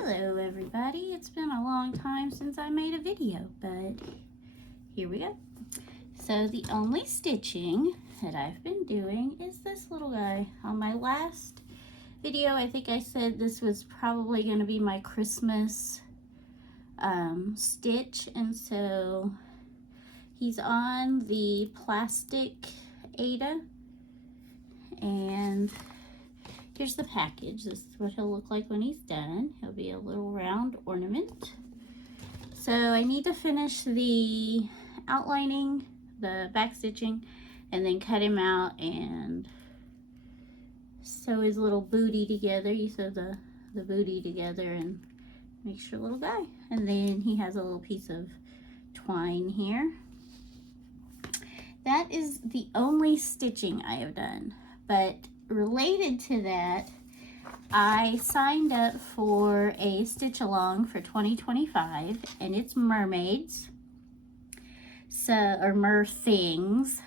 Hello everybody, it's been a long time since I made a video, but here we go. So the only stitching that I've been doing is this little guy. On my last video, I think I said this was probably going to be my Christmas stitch, and so he's on the plastic Ada, and here's the package. This is what he'll look like when he's done. He'll be a little round ornament. So I need to finish the outlining, the back stitching, and then cut him out and sew his little booty together. You sew the booty together and makes your little guy. And then he has a little piece of twine here. That is the only stitching I have done. But related to that, I signed up for a stitch along for 2025, and it's mermaids, or mer things.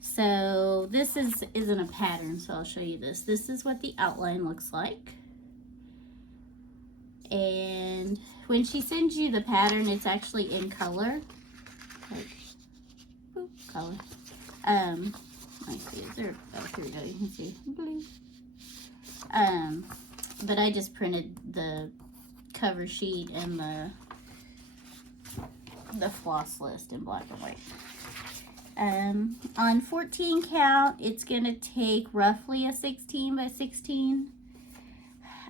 So this isn't a pattern, so I'll show you this. This is what the outline looks like. And when she sends you the pattern, it's actually in color. Like, boop, color. Let me see, is there, oh, here we go, you can see blue. But I just printed the cover sheet and the floss list in black and white. On 14 count, it's gonna take roughly a 16 by 16.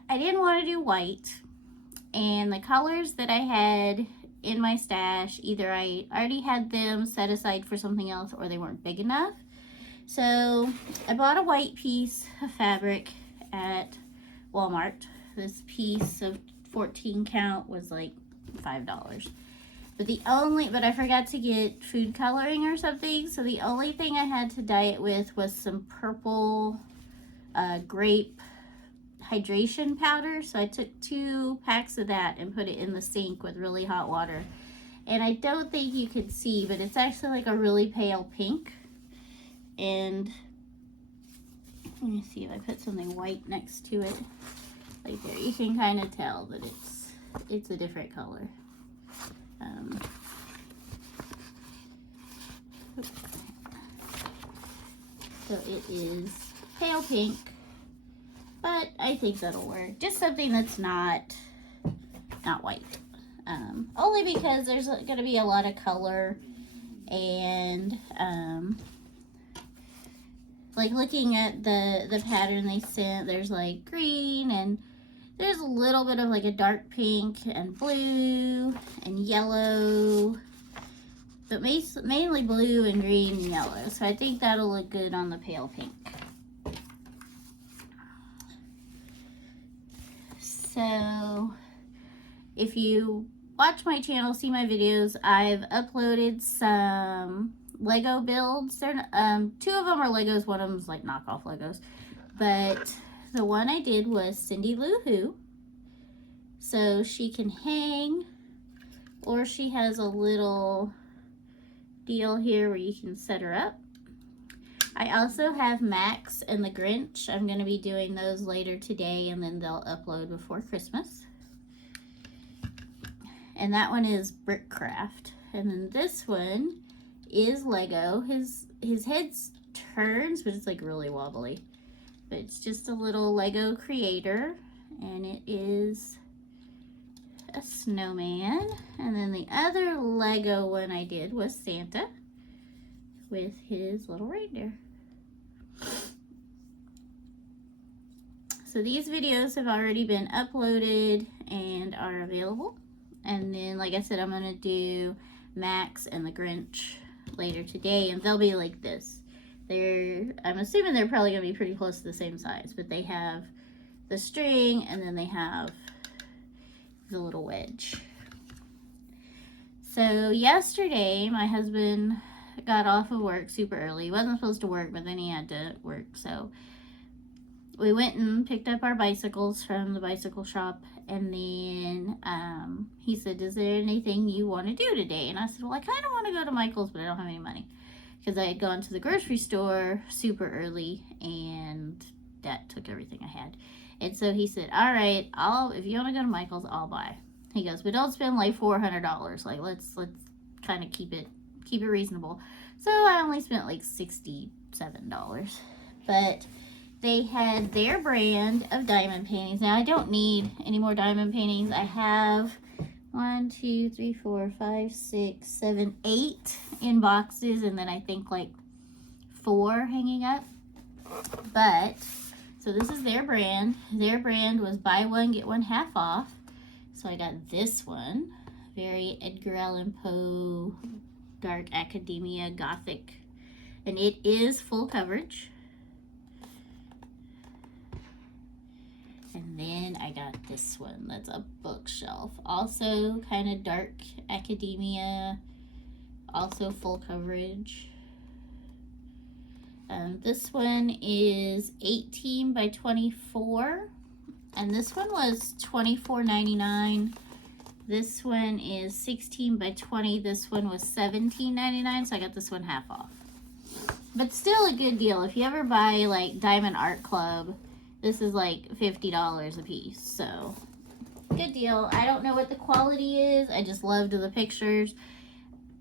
I didn't want to do white, and the colors that I had in my stash, either I already had them set aside for something else or they weren't big enough. So I bought a white piece of fabric at Walmart. This piece of 14 count was like $5. But I forgot to get food coloring or something. So the only thing I had to dye it with was some purple grape hydration powder. So I took 2 packs of that and put it in the sink with really hot water. And I don't think you could see, but it's actually like a really pale pink. And let me see if I put something white next to it. Right there, you can kind of tell that it's a different color. So it is pale pink, but I think that'll work. Just something that's not white. Only because there's going to be a lot of color, and like looking at the pattern they sent, there's like green, and there's a little bit of like a dark pink and blue and yellow, but mainly blue and green and yellow. So I think that'll look good on the pale pink. So if you watch my channel, see my videos, I've uploaded some Lego builds. They're 2 of them are Legos, one of them's like knockoff Legos, but the one I did was Cindy Lou Who, so she can hang, or she has a little deal here where you can set her up. I also have Max and the Grinch. I'm going to be doing those later today, and then they'll upload before Christmas. And that one is Brickcraft. And then this one is Lego. His head turns, but it's like really wobbly. But it's just a little Lego creator, and it is a snowman. And then the other Lego one I did was Santa with his little reindeer. So these videos have already been uploaded and are available. And then, like I said, I'm gonna do Max and the Grinch later today, and they'll be like this. I'm assuming they're probably gonna be pretty close to the same size, but they have the string, and then they have the little wedge. So yesterday, my husband got off of work super early. He wasn't supposed to work, but then he had to work. So we went and picked up our bicycles from the bicycle shop, and then he said, "Is there anything you want to do today?" And I said, "Well, I kind of want to go to Michael's, but I don't have any money," because I had gone to the grocery store super early, and that took everything I had. And so he said, all right, if you want to go to Michael's, I'll buy. He goes, but don't spend like $400. Like, let's kind of keep it reasonable. So I only spent like $67. But they had their brand of diamond paintings. Now, I don't need any more diamond paintings. I have 1, 2, 3, 4, 5, 6, 7, 8 in boxes, and then I think like 4 hanging up. But so this is their brand. Their brand was buy one get one half off. So I got this one, very Edgar Allan Poe, dark academia gothic, and it is full coverage. And then I got this one, that's a bookshelf, also kind of dark academia, also full coverage. This one is 18 by 24, and this one was $24.99. This one is 16 by 20. This one was $17.99, so I got this one half off. But still a good deal. If you ever buy like Diamond Art Club, this is like $50 a piece, so good deal. I don't know what the quality is. I just loved the pictures.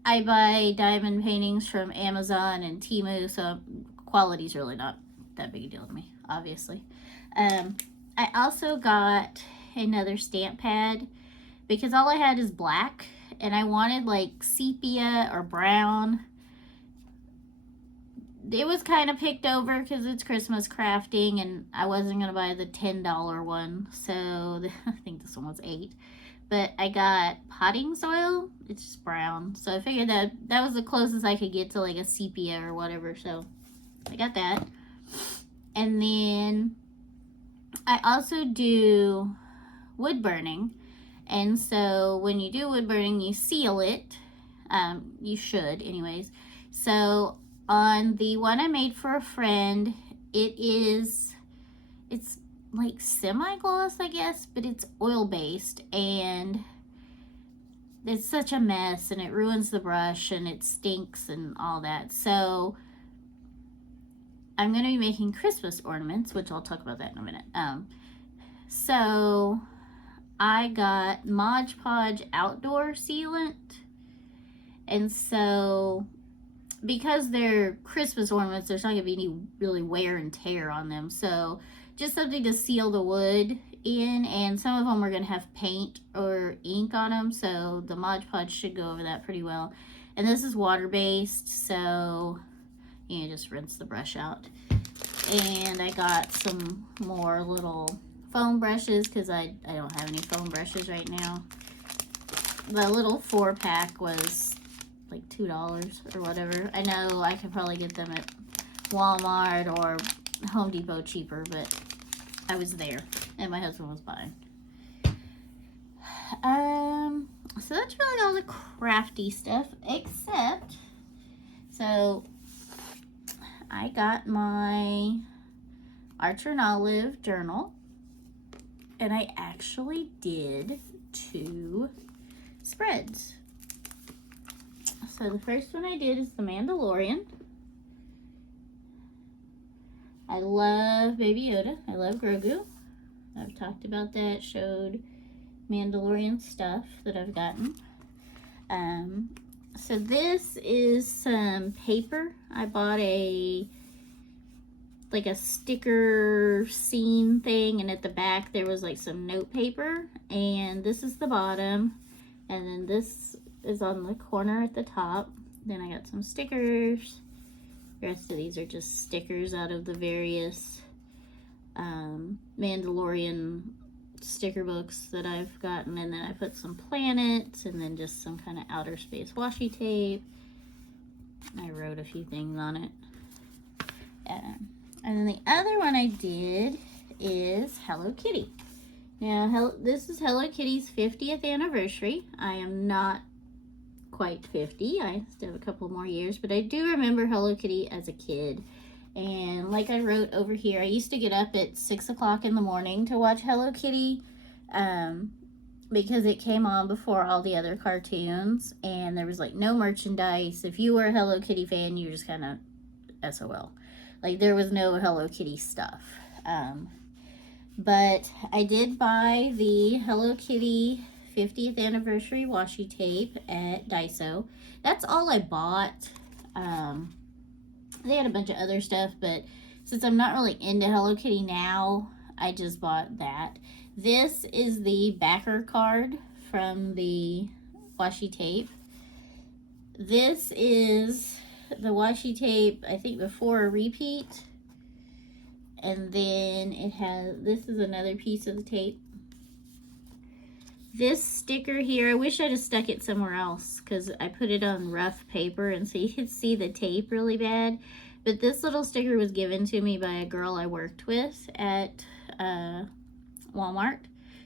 I buy diamond paintings from Amazon and Temu, so quality's really not that big a deal to me, obviously. I also got another stamp pad because all I had is black, and I wanted like sepia or brown. It was kind of picked over because it's Christmas crafting, and I wasn't going to buy the $10 one, so I think this one was $8. But I got potting soil. It's just brown, so I figured that was the closest I could get to like a sepia or whatever, so I got that. And then I also do wood burning, and so when you do wood burning, you seal it. You should anyways. So on the one I made for a friend, it's like semi-gloss, I guess, but it's oil-based, and it's such a mess, and it ruins the brush, and it stinks and all that. So I'm going to be making Christmas ornaments, which I'll talk about that in a minute. So I got Mod Podge outdoor sealant, and so because they're Christmas ornaments, there's not going to be any really wear and tear on them. So just something to seal the wood in, and some of them are going to have paint or ink on them, so the Mod Podge should go over that pretty well. And this is water-based, so you just rinse the brush out. And I got some more little foam brushes because I don't have any foam brushes right now. The little 4-pack was like $2 or whatever. I know I could probably get them at Walmart or Home Depot cheaper, but I was there and my husband was buying. So that's really all the crafty stuff, except so I got my Archer and Olive journal, and I actually did 2 spreads. So the first one I did is The Mandalorian. I love Baby Yoda. I love Grogu. I've talked about that, showed Mandalorian stuff that I've gotten. So this is some paper. I bought like a sticker scene thing, and at the back there was like some note paper, and this is the bottom, and then this is on the corner at the top. Then I got some stickers. The rest of these are just stickers out of the various Mandalorian sticker books that I've gotten, and then I put some planets and then just some kind of outer space washi tape. I wrote a few things on it. And then the other one I did is Hello Kitty. Now, this is Hello Kitty's 50th anniversary. I am not quite 50. I still have a couple more years, but I do remember Hello Kitty as a kid. And like I wrote over here, I used to get up at 6 o'clock in the morning to watch Hello Kitty because it came on before all the other cartoons, and there was like no merchandise. If you were a Hello Kitty fan, you were just kind of SOL. Like there was no Hello Kitty stuff. But I did buy the Hello Kitty 50th anniversary washi tape at Daiso. That's all I bought. They had a bunch of other stuff, but since I'm not really into Hello Kitty now, I just bought that. This is the backer card from the washi tape. This is the washi tape, I think before a repeat. And then it has, this is another piece of the tape. This sticker here, I wish I'd have stuck it somewhere else because I put it on rough paper and so you could see the tape really bad. But this little sticker was given to me by a girl I worked with at Walmart.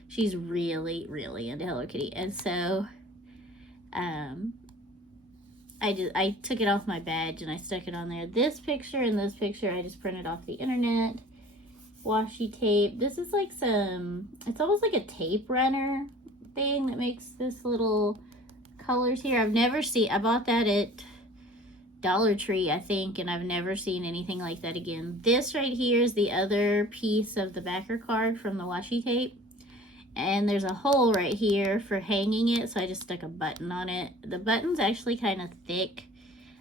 She's really, really into Hello Kitty. And so I took it off my badge and I stuck it on there. This picture and this picture I just printed off the internet. Washi tape. This is like some, it's almost like a tape runner thing that makes this little colors here. I've never seen, I bought that at Dollar Tree, I think, and I've never seen anything like that again. This right here is the other piece of the backer card from the washi tape. And there's a hole right here for hanging it, so I just stuck a button on it. The button's actually kind of thick.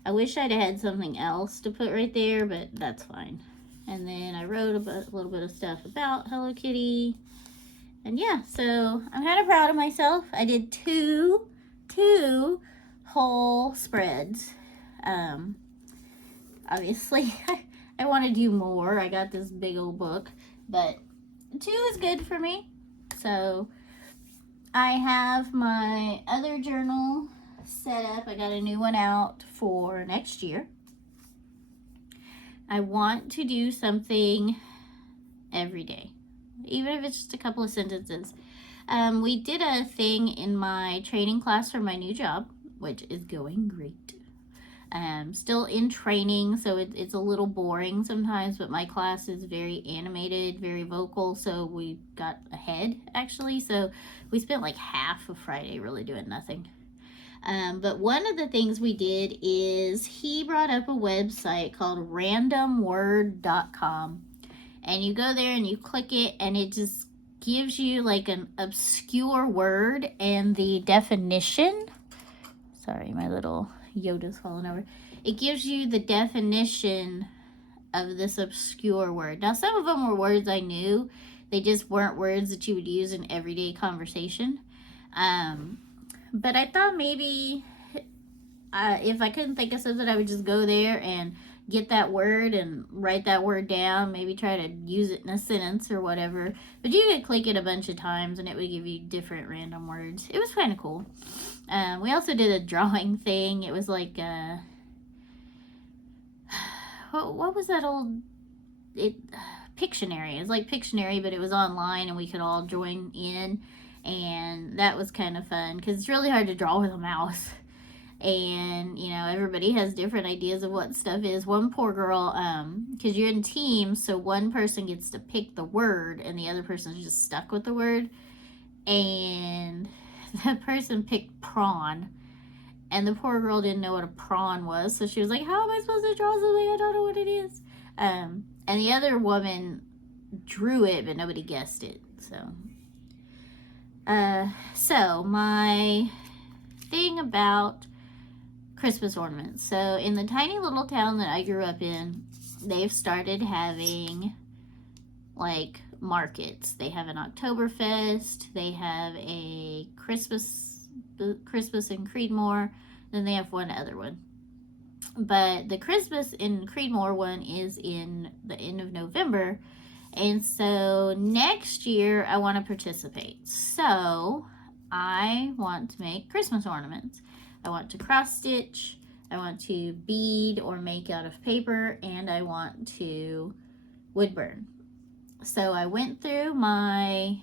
I wish I'd had something else to put right there, but that's fine. And then I wrote a little bit of stuff about Hello Kitty. And yeah, so I'm kind of proud of myself. I did two whole spreads. Obviously, I want to do more. I got this big old book, but 2 is good for me. So I have my other journal set up. I got a new one out for next year. I want to do something every day, even if it's just a couple of sentences. We did a thing in my training class for my new job, which is going great. Still in training, so it's a little boring sometimes, but my class is very animated, very vocal, so we got ahead, actually. So we spent like half of Friday really doing nothing. But one of the things we did is he brought up a website called randomword.com. And you go there and you click it and it just gives you like an obscure word and the definition. Sorry, my little Yoda's falling over. It gives you the definition of this obscure word. Now, some of them were words I knew. They just weren't words that you would use in everyday conversation. But I thought maybe if I couldn't think of something, I would just go there and get that word and write that word down, maybe try to use it in a sentence or whatever. But you could click it a bunch of times and it would give you different random words. It was kind of cool. We also did a drawing thing. It was like, what was that old, Pictionary. It was like Pictionary, but it was online and we could all join in. And that was kind of fun because it's really hard to draw with a mouse. And, you know, everybody has different ideas of what stuff is. One poor girl, because you're in teams, so one person gets to pick the word and the other person's just stuck with the word. And that person picked prawn. And the poor girl didn't know what a prawn was. So she was like, how am I supposed to draw something? I don't know what it is. And the other woman drew it, but nobody guessed it. So my thing about Christmas ornaments. So in the tiny little town that I grew up in, they've started having like markets. They have an Oktoberfest, they have a Christmas in Creedmoor, then they have one other one. But the Christmas in Creedmoor one is in the end of November. And so next year I want to participate. So I want to make Christmas ornaments. I want to cross stitch, I want to bead or make out of paper, and I want to wood burn. So I went through my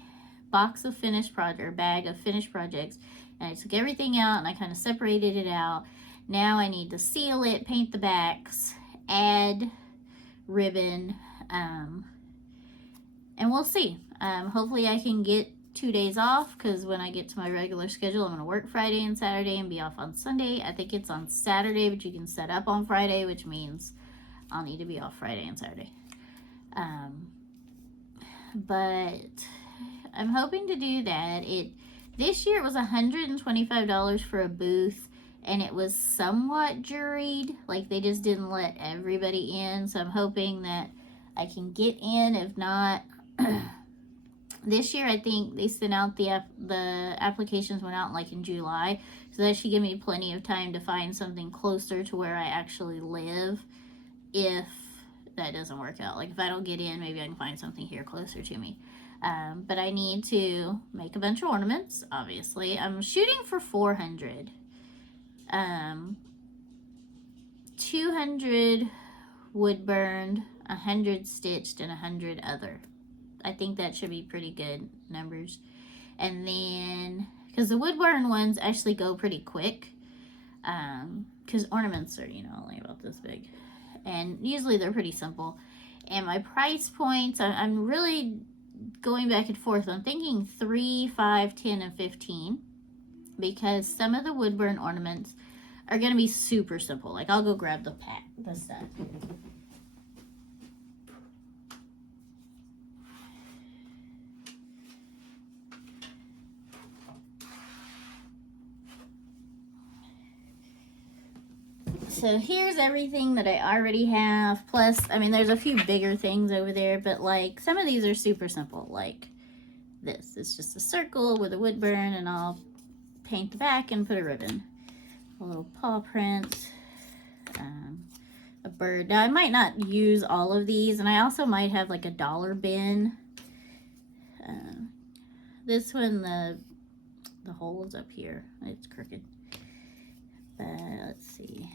box of finished project, or bag of finished projects, and I took everything out and I kind of separated it out. Now I need to seal it, paint the backs, add ribbon, and we'll see. Hopefully I can get 2 days off, because when I get to my regular schedule, I'm going to work Friday and Saturday and be off on Sunday. I think it's on Saturday, but you can set up on Friday, which means I'll need to be off Friday and Saturday. but I'm hoping to do that. This year it was $125 for a booth, and it was somewhat juried. Like, they just didn't let everybody in, so I'm hoping that I can get in. If not, this year I think they sent out the applications went out like in July, so that should give me plenty of time to find something closer to where I actually live. If that doesn't work out, like if I don't get in, maybe I can find something here closer to me. But I need to make a bunch of ornaments, obviously. I'm shooting for 400. 200 wood burned, 100 stitched, and 100 other. I think that should be pretty good numbers. And then, because the wood burn ones actually go pretty quick, because ornaments are, only about this big. And usually they're pretty simple. And my price points, I'm really going back and forth. I'm thinking 3, 5, 10, and 15, because some of the wood burn ornaments are going to be super simple. Like, I'll go grab the stuff. So here's everything that I already have. Plus, I mean, there's a few bigger things over there, but like some of these are super simple. Like this, it's just a circle with a wood burn, and I'll paint the back and put a ribbon. A little paw print, a bird. Now I might not use all of these, and I also might have like a dollar bin. This one, the hole is up here. It's crooked. Let's see.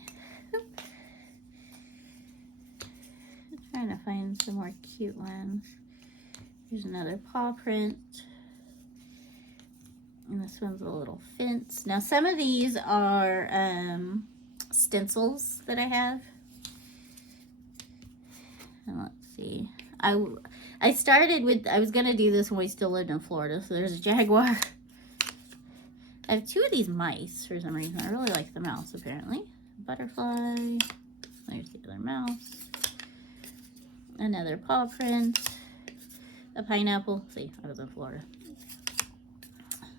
I'm trying to find some more cute ones. Here's another paw print. And this one's a little fence. Now some of these are stencils that I have. And let's see. I started with, I was going to do this when we still lived in Florida. So there's a jaguar. I have 2 of these mice for some reason. I really like the mouse, apparently. Butterfly. There's the other mouse. Another paw print. A pineapple. See, I was in Florida.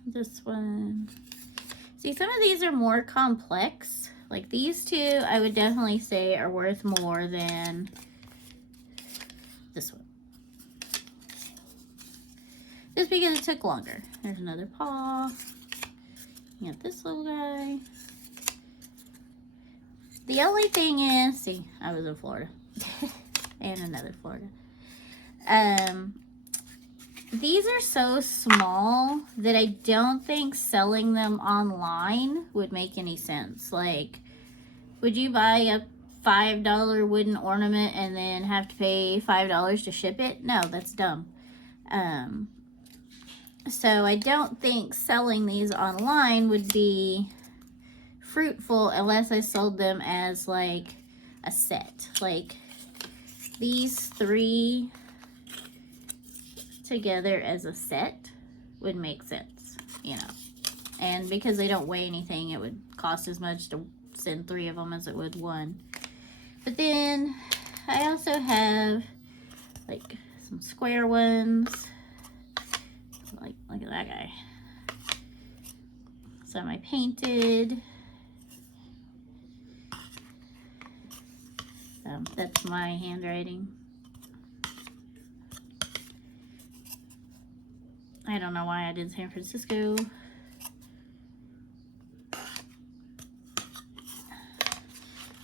This one. See, some of these are more complex. Like these 2, I would definitely say are worth more than this one. Just because it took longer. There's another paw. You got this little guy. The only thing is, see, I was in Florida. And another Florida. These are so small that I don't think selling them online would make any sense. Like, would you buy a $5 wooden ornament and then have to pay $5 to ship it? No, that's dumb. So I don't think selling these online would be fruitful unless I sold them as like a set. Like these 3 together as a set would make sense, And because they don't weigh anything, it would cost as much to send 3 of them as it would 1. But then I also have like some square ones. Like, look at that guy. Some I painted. That's my handwriting. I don't know why I did San Francisco.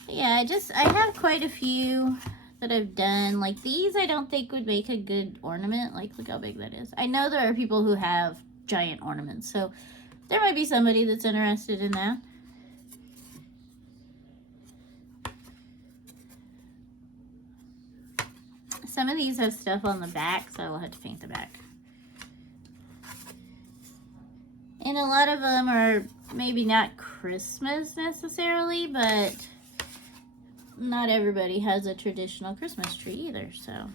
Yeah, I have quite a few that I've done. Like these, I don't think would make a good ornament. Like, look how big that is. I know there are people who have giant ornaments, so there might be somebody that's interested in that. Some of these have stuff on the back, so I will have to paint the back. And a lot of them are maybe not Christmas necessarily, but not everybody has a traditional Christmas tree either, so.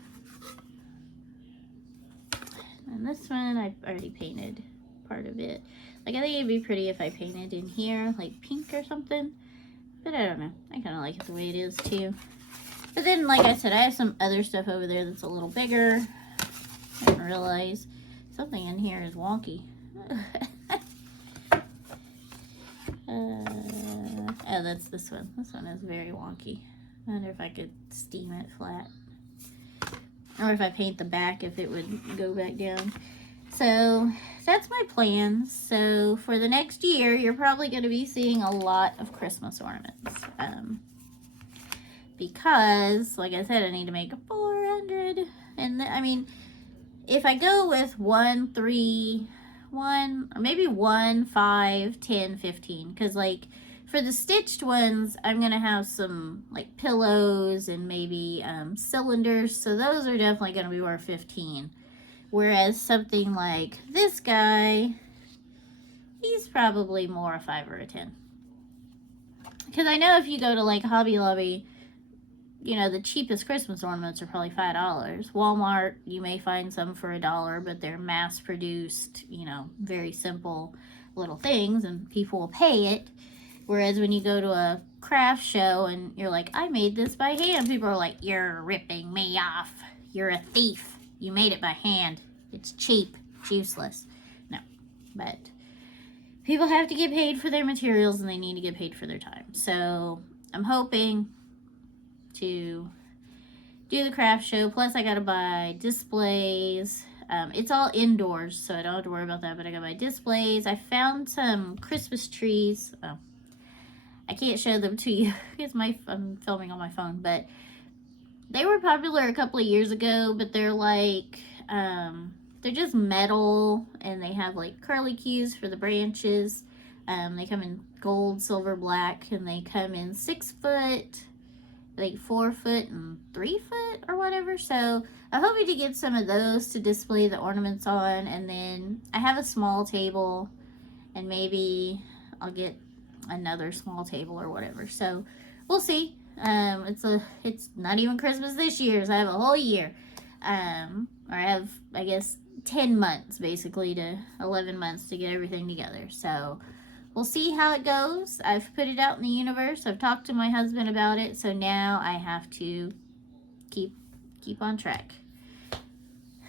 And this one, I've already painted part of it. Like, I think it'd be pretty if I painted in here, like pink or something. But I don't know. I kind of like it the way it is, too. But then, like I said, I have some other stuff over there that's a little bigger. I didn't realize something in here is wonky. Oh, that's this one. This one is very wonky. I wonder if I could steam it flat. Or if I paint the back, if it would go back down. So that's my plans. So for the next year, you're probably going to be seeing a lot of Christmas ornaments. Because, like I said, I need to make a 400. And I mean, if I go with 1, 3, 1, or maybe 1, 5, 10, 15. Because, like, for the stitched ones, I'm going to have some, like, pillows and maybe cylinders. So those are definitely going to be worth 15. Whereas something like this guy, he's probably more a 5 or a 10. Because I know if you go to, like, Hobby Lobby, you know, the cheapest Christmas ornaments are probably $5. Walmart, you may find some for $1, but they're mass-produced, you know, very simple little things, and people will pay it. Whereas when you go to a craft show and you're like, I made this by hand, people are like, you're ripping me off. You're a thief. You made it by hand. It's cheap. It's useless. No, but people have to get paid for their materials, and they need to get paid for their time. So I'm hoping to do the craft show. Plus I gotta buy displays. It's all indoors, so I don't have to worry about that, but I gotta buy displays. I found some Christmas trees. Oh, I can't show them to you because I'm filming on my phone, but they were popular a couple of years ago, but they're like, they're just metal, and they have like curly cues for the branches. They come in gold, silver, black, and they come in 6 foot, like 4 foot and 3 foot or whatever. So I'm hoping to get some of those to display the ornaments on. And then I have a small table, and maybe I'll get another small table or whatever. So we'll see. It's not even Christmas this year, so I have a whole year. Or I have, I guess, 10 months basically to 11 months to get everything together. So we'll see how it goes. I've put it out in the universe. I've talked to my husband about it. So now I have to keep on track.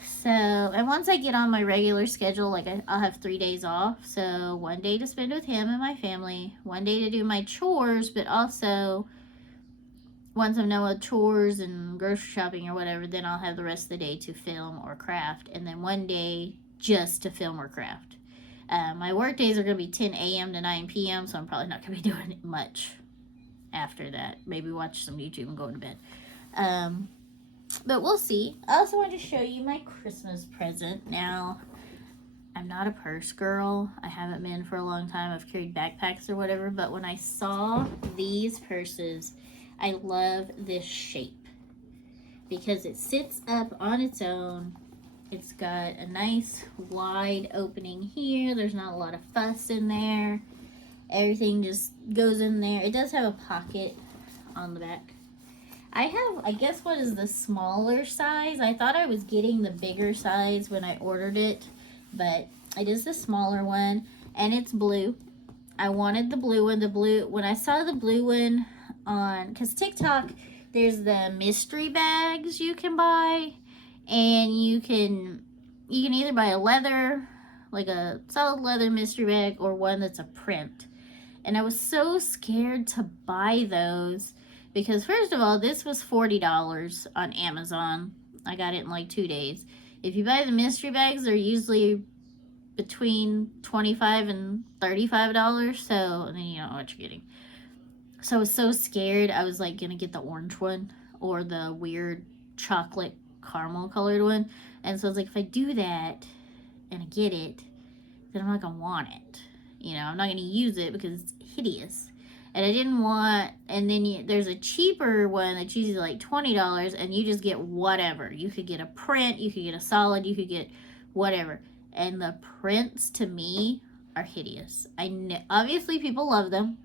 So, and once I get on my regular schedule, like I'll have 3 days off. So 1 day to spend with him and my family, 1 day to do my chores, but also once I'm done with chores and grocery shopping or whatever, then I'll have the rest of the day to film or craft. And then 1 day just to film or craft. My work days are going to be 10 a.m. to 9 p.m., so I'm probably not going to be doing much after that. Maybe watch some YouTube and go to bed. But we'll see. I also want to show you my Christmas present. Now, I'm not a purse girl. I haven't been for a long time. I've carried backpacks or whatever. But when I saw these purses, I love this shape because it sits up on its own. It's got a nice wide opening here. There's not a lot of fuss in there. Everything just goes in there. It does have a pocket on the back. I have, I guess, what is the smaller size? I thought I was getting the bigger size when I ordered it, but it is the smaller one, and it's blue. I wanted the blue one. When I saw the blue one on, because TikTok, there's the mystery bags you can buy, and you can either buy a leather, like a solid leather mystery bag, or one that's a print. And I was so scared to buy those because, first of all, this was $40 on Amazon. I got it in like 2 days. If you buy the mystery bags, they're usually between $25 and $35. So then you don't know what you're getting. So I was so scared. I was like gonna get the orange one or the weird chocolate caramel colored one. And so I was like, if I do that and I get it, then I'm not gonna want it. You know, I'm not gonna use it because it's hideous. And I didn't want, and then there's a cheaper one that's usually like $20, and you just get whatever. You could get a print, you could get a solid, you could get whatever. And the prints, to me, are hideous. Obviously, people love them,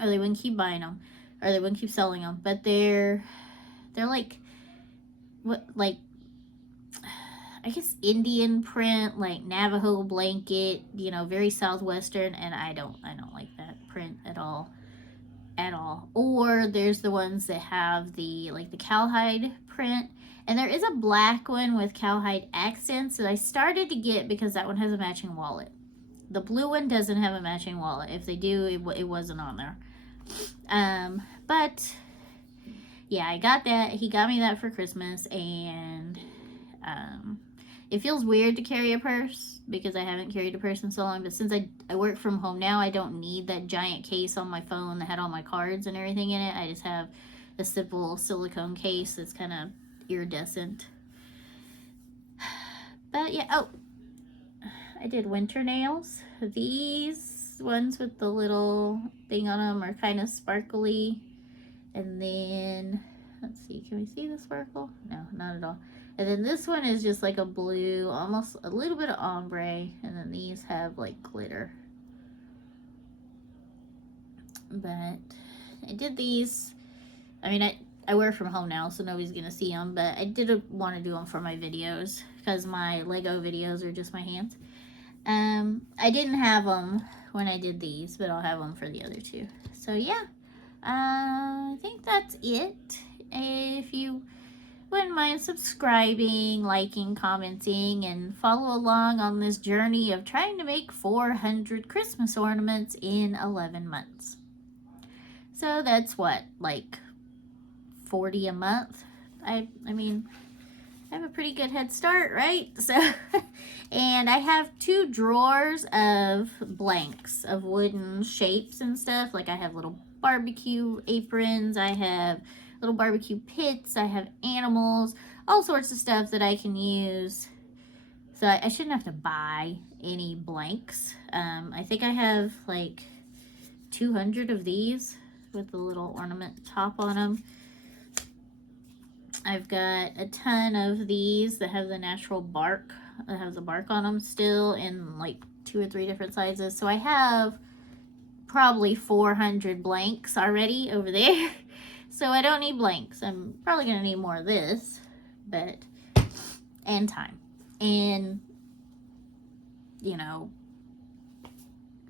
or they wouldn't keep buying them, or they wouldn't keep selling them. But they're like, what, like, I guess Indian print, like Navajo blanket, you know, very Southwestern, and I don't like that print at all. Or there's the ones that have the, like the cowhide print, And there is a black one with cowhide accents that I started to get because that one has a matching wallet. The blue one doesn't have a matching wallet. If they do, it wasn't on there. But yeah, I got that. He got me that for Christmas, and it feels weird to carry a purse because I haven't carried a purse in so long. But since I work from home now, I don't need that giant case on my phone that had all my cards and everything in it. I just have a simple silicone case that's kind of iridescent. But yeah, oh, I did winter nails. These ones with the little thing on them are kind of sparkly. And then, let's see, can we see the sparkle? No, not at all. And then this one is just like a blue, almost a little bit of ombre. And then these have like glitter. But I did these. I mean, I work from home now, so nobody's going to see them. But I did want to do them for my videos because my Lego videos are just my hands. I didn't have them when I did these, but I'll have them for the other two. So yeah, I think that's it. If you wouldn't mind subscribing, liking, commenting, and follow along on this journey of trying to make 400 Christmas ornaments in 11 months. So that's what, like 40 a month? I mean, I have a pretty good head start, right? So, and I have 2 drawers of blanks of wooden shapes and stuff. Like I have little barbecue aprons, I have little barbecue pits, I have animals, all sorts of stuff that I can use. So I shouldn't have to buy any blanks. I think I have like 200 of these with the little ornament top on them. I've got a ton of these that have the natural bark, that have the bark on them still in like 2 or 3 different sizes. So I have probably 400 blanks already over there. So I don't need blanks. I'm probably going to need more of this, but, and time. And, you know,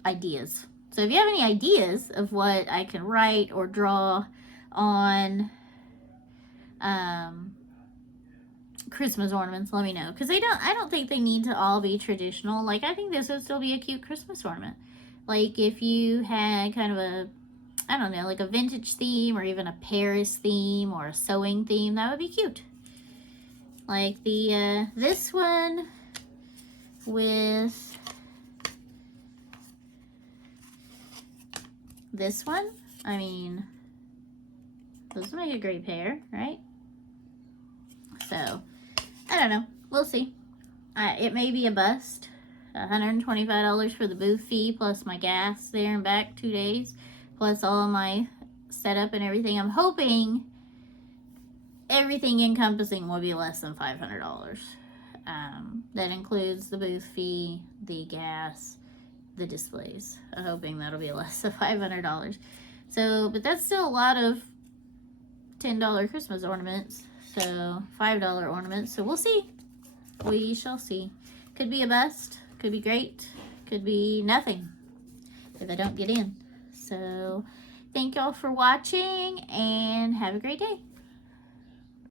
ideas. So if you have any ideas of what I can write or draw on Christmas ornaments, let me know. Because I don't think they need to all be traditional. Like, I think this would still be a cute Christmas ornament. Like, if you had kind of a, I don't know, like a vintage theme or even a Paris theme or a sewing theme, that would be cute. Like the, this one with this one. I mean, those make a great pair, right? So, I don't know. We'll see. It may be a bust. $125 for the booth fee plus my gas there and back 2 days. Plus all my setup and everything. I'm hoping everything encompassing will be less than $500. That includes the booth fee, the gas, the displays. I'm hoping that'll be less than $500. So, but that's still a lot of $10 Christmas ornaments. So, $5 ornaments. So, we'll see. We shall see. Could be a bust. Could be great. Could be nothing if I don't get in. So, thank y'all for watching and have a great day.